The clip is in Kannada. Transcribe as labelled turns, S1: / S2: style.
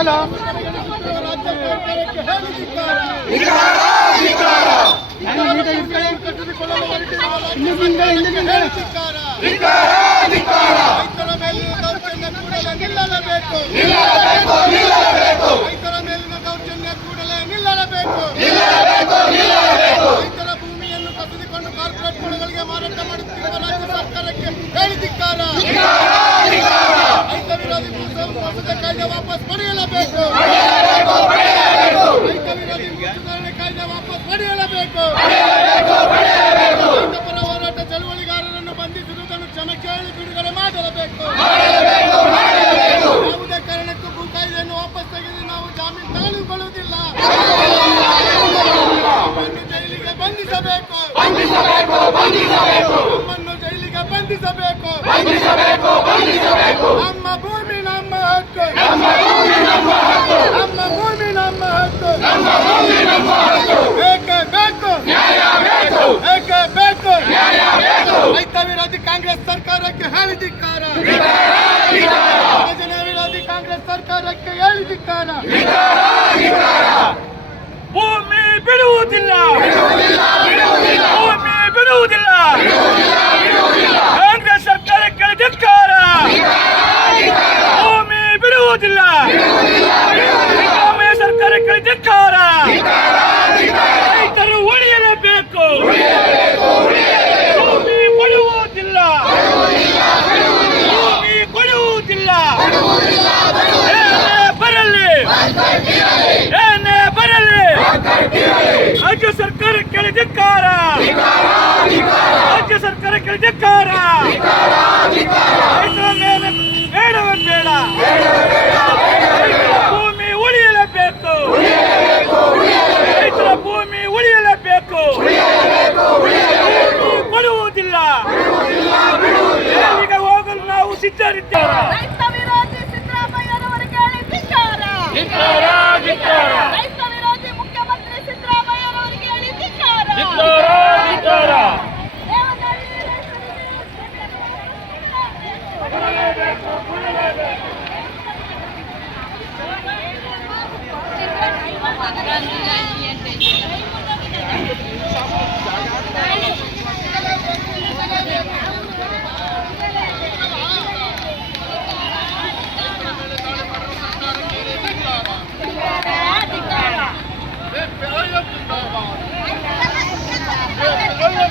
S1: ಹಾಕಲ್ಲ
S2: ರಾಜ್ಯ ಸರ್ಕಾರಕ್ಕೆ ಹೇಳಿ ಧಿಕ್ಕಾರ.
S1: ನಾನು ನೀಟಾಗಿ ಇಟ್ಕೊಳ್ಳಿ.
S2: ಕಟ್ಟಿಸಿಕೊಳ್ಳಲು ಹೊರಟಿರುವ ರಾಜ್ಯ
S1: ಹಿಂದೆ ಹಿಂದೆ ಹಿಂದೆ
S2: ಹೇಳಿ ಧಿಕ್ಕಾರ. ರೈತರ ಮೇಲಿನ ದೌರ್ಜನ್ಯ ಕೂಡಲೇ ನಿಲ್ಲಲೇಬೇಕು ರೈತರ ಮೇಲಿನ ಕಾಯ್ದೆ ವಾಪಸ್ ಪಡೆಯಲೇಬೇಕು. ಪರ ಹೋರಾಟ ಚಳವಳಿಗಾರರನ್ನು ಬಂಧಿಸಿರುವುದನ್ನು ಕ್ಷಮೆ ಕೇಳಿ ಬಿಡುಗಡೆ ಮಾಡಲೇಬೇಕು. ಯಾವುದೇ ಕಾರಣಕ್ಕೂ ಭೂ ಕಾಯ್ದೆಯನ್ನು ವಾಪಸ್ ತೆಗೆದು ನಾವು ಜಾಮೀನು ತಾಳುಕೊಳ್ಳುವುದಿಲ್ಲ. ಜೈಲಿಗೆ ಬಂಧಿಸಬೇಕು. ನಮ್ಮನ್ನು ಜೈಲಿಗೆ ಬಂಧಿಸಬೇಕು. ನಮ್ಮ ಭೂಮಿ ನಮ್ಮ ಹಕ್ಕು ನಮ್ಮ ಭೂಮಿ ನಮ್ಮ ಹಕ್ಕು ಬೇಕೇ ಬೇಕು ಬೇಕೇ ಬೇಕು ರೈತ ವಿರೋಧಿ ಕಾಂಗ್ರೆಸ್ ಸರ್ಕಾರಕ್ಕೆ ಹೇಳಿದಿಕ್ಕಾರ ವಿರೋಧಿ ಕಾಂಗ್ರೆಸ್ ಸರ್ಕಾರಕ್ಕೆ ಹೇಳಿದಿಕ್ಕಾರ
S3: ಭೂಮಿ ಬಿಡುವುದಿಲ್ಲ ಭೂಮಿ ಬಿಡುವುದಿಲ್ಲ ಕಾಂಗ್ರೆಸ್ ಸರ್ಕಾರಕ್ಕೆ ಧಿಕ್ಕಾರ ಭೂಮಿ ಬಿಡುವುದಿಲ್ಲ ಸಿದ್ದರಾಮಯ್ಯ ಸರ್ಕಾರಕ್ಕೆ ಧಿಕ್ಕಾರ ರೈತರು ಉಳಿಯಲೇಬೇಕು ಭೂಮಿ ಕೊಡುವುದಿಲ್ಲ ಭೂಮಿ ಕೊಡುವುದಿಲ್ಲ ಏನೇ ಬರಲಿ ಏನೇ ಬರಲಿ ರಾಜ್ಯ ಸರ್ಕಾರಕ್ಕೆ ಧಿಕ್ಕಾರ ರಾಜ್ಯ ರೈತರ ಮೇಲೆ ಬೇಡವೇ ಬೇಡ ಭೂಮಿ ಉಳಿಯಲೇಬೇಕು. ರೈತರ ಭೂಮಿ ಉಳಿಯಲೇಬೇಕು. ಕೊಡುವುದಿಲ್ಲ. ಈಗ ಹೋಗಲು ನಾವು ಸಿದ್ಧರಿದ್ದೇವೆ.
S2: Vitória, vitória!